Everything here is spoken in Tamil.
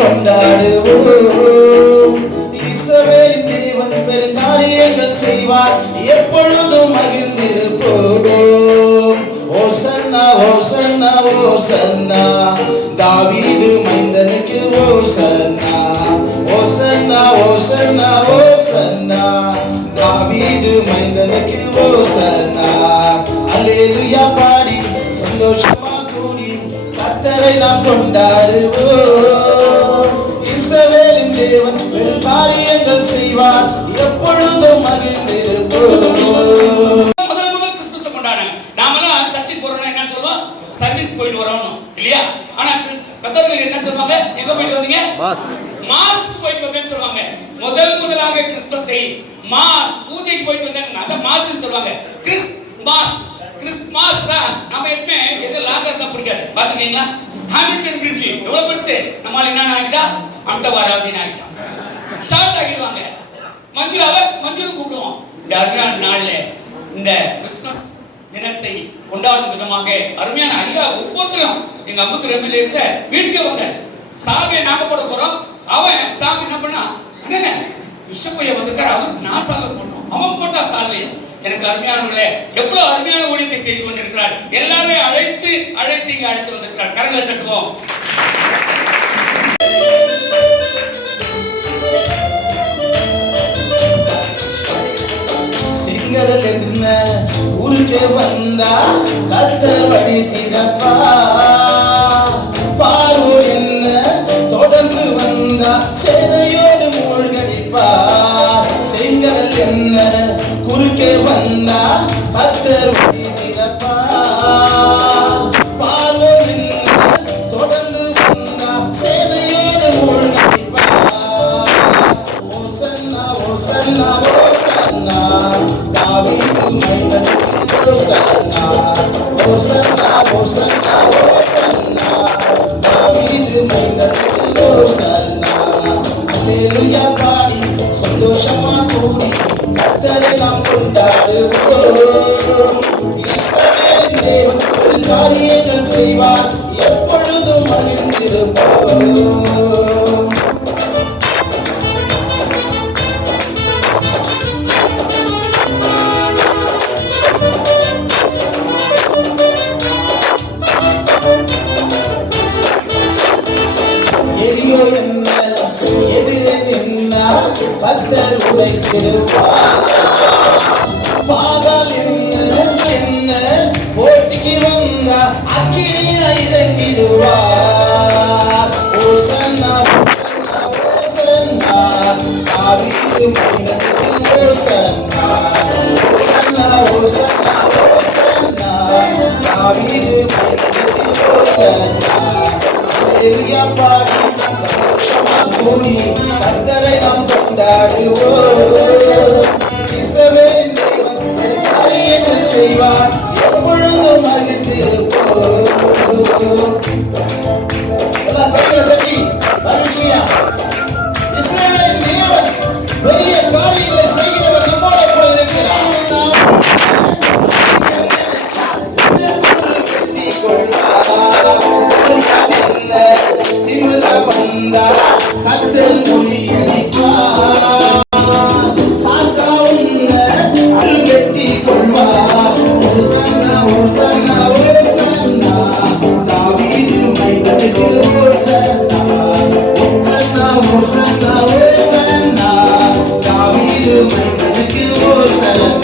கொண்டாடுவோம். இஸ்ரவேலின் தேவன் பெருங்காரியங்கள் செய்வார், எப்பொழுதும் மகிழ்ந்திருப்போம். ஓசன்னா ஓசன்னா ஓசன்னா, தாவீது மைந்தனுக்கு ஓசன்னா. ஓசன்னா ஓசன்னா ஓசன்னா, தாவீது மைந்தனுக்கு ஓசன்னா. அல்லேலூயா பாடி சந்தோஷமா கூடி கர்த்தரை நாம் கொண்டாடுவோம். இஸ்ரவேலின் தேவன் பெரும் காரியங்கள் செய்வார், எப்பொழுதும் மகிழ்ந்திருப்போம். முதல் கிறிஸ்துமஸ் கொண்டாடுறாங்க. நாமெல்லாம் சர்ச்சுக்கு போறோம்னா என்ன சொல்லுவோம்? சர்வீஸ் போயிட்டு வரோம் இல்லையா? ஆனா கத்தோலிக்கர்கள் என்ன சொல்வாங்க? எங்க போயிட்டு வந்தீங்க? மாஸ் போயிட்டு வந்தேன்னு சொல்லுவாங்க. முதலாக கிறிஸ்துமஸை மாஸ் பூஜைக்கு போயிட்டு வந்தேன், அத மாஸ்ன்னு சொல்லுவாங்க. கிறிஸ்துமஸ் தான் நம்ம எப்பவுமே எது லாங்கா இருந்தா பிடிக்காது. பாத்துக்கீங்களா? ஹாமில்டன் பிரிட்ஜ் எவ்வளவு பெருசு, நம்மால என்ன ஆகிட்டா அம்டவாராவதி ஆகிட்டா ஷார்ட் ஆகிடுவாங்க. மஞ்சள் கூப்பிடுவோம். இந்த அருமையான நாள்ல இந்த கிறிஸ்துமஸ் தினத்தை கொண்டாடும் விதமாக அருமையான ஐயா ஒவ்வொருத்தரும் எங்க அம்பத்தூர் எம்எல்ஏ இருந்த வீட்டுக்கே வந்தார். சாமியை நாங்க போட போறோம். அவன் சாமி என்ன பண்ணா, அண்ணே விஷப்பைய வந்திருக்காரு, அவனுக்கு நான் சால்வை போடணும், அவன் போட்டா சால்வையை. எனக்கு அருமையானவர்களே, எவ்வளவு அருமையான ஊழியத்தை செய்து கொண்டிருக்கிறார். எல்லாரும் அழைத்து இங்க அழைத்து வந்திருக்கிறார். கரங்களை தட்டுவோம். சிங்களல் என்ன ஊருக்கே வந்தா கர்த்தர் வழி திறப்பா. பார்வோ என்ன தொடர்ந்து வந்தா சேனையோடு மூழ்கடிப்பா. சிங்களல் என்ன குறுக்கே வந்தா கர்த்தர் வழி திறப்பா. பார்வோ என்ன தொடர்ந்து வந்தா சேனையோடு மூழ்கடிப்பா. ஓசன்னா ஓசன்னா ஓசன்னா, தாவீது மைந்தனுக்கு ஓசன்னா. ஓசன்னா ஓசன்னா ஓசன்னா, தாவீது மைந்தனுக்கு ஓசன்னா. அல்லேலூயா பாடி சந்தோஷமா கூடி கர்த்தரை நாம் கொண்டாடுவோம். இஸ்ரவேலின் தேவன் பெரும் காரியங்கள் செய்வார், எப்பொழுதும் மகிழ்ந்திருப்போம். எரியோ என்ன எதிரே நின்றால் கர்த்தர் உடைத்திடுவார். பாகால் என்ன போட்டிக்கு வந்தா அக்கினியா இறங்கிடுவார். ஓசன்னா ஓசன்னா, தாவீது மைந்தனுக்கு ஓசன்னா. ஓசன்னா ஓசன்னா ஓசன்னா, தாவீது மைந்தனுக்கு ஓசன்னா. அல்லேலூயா பாடி சந்தோஷமா கூடி கர்த்தரை நாம் கொண்டாடுவோம். இஸ்ரவேலின் தேவன் பெரும் காரியங்கள் செய்வார், எப்பொழுதும் மகிழ்ந்திருப்போம். எல்லாம் கைகளை தட்டி மகிழ்ச்சியா, இஸ்ரவேலின் தேவன் பெரிய காரியங்களை செய்கிறவர் நம்மோட கூட இருக்கிறார். வந்தா கத்தல் மொழியடிப்பார். சாத்தா உன்னை அழுகற்றி கொள்வார். ஓசன்னா ஓசன்னா ஓசன்னா, தாவீது மைந்தனுக்கு ஓசன்னா. ஓசன்னா ஓசன்னா ஓசன்னா, தாவீது மைந்தனுக்கு ஓசன்னா.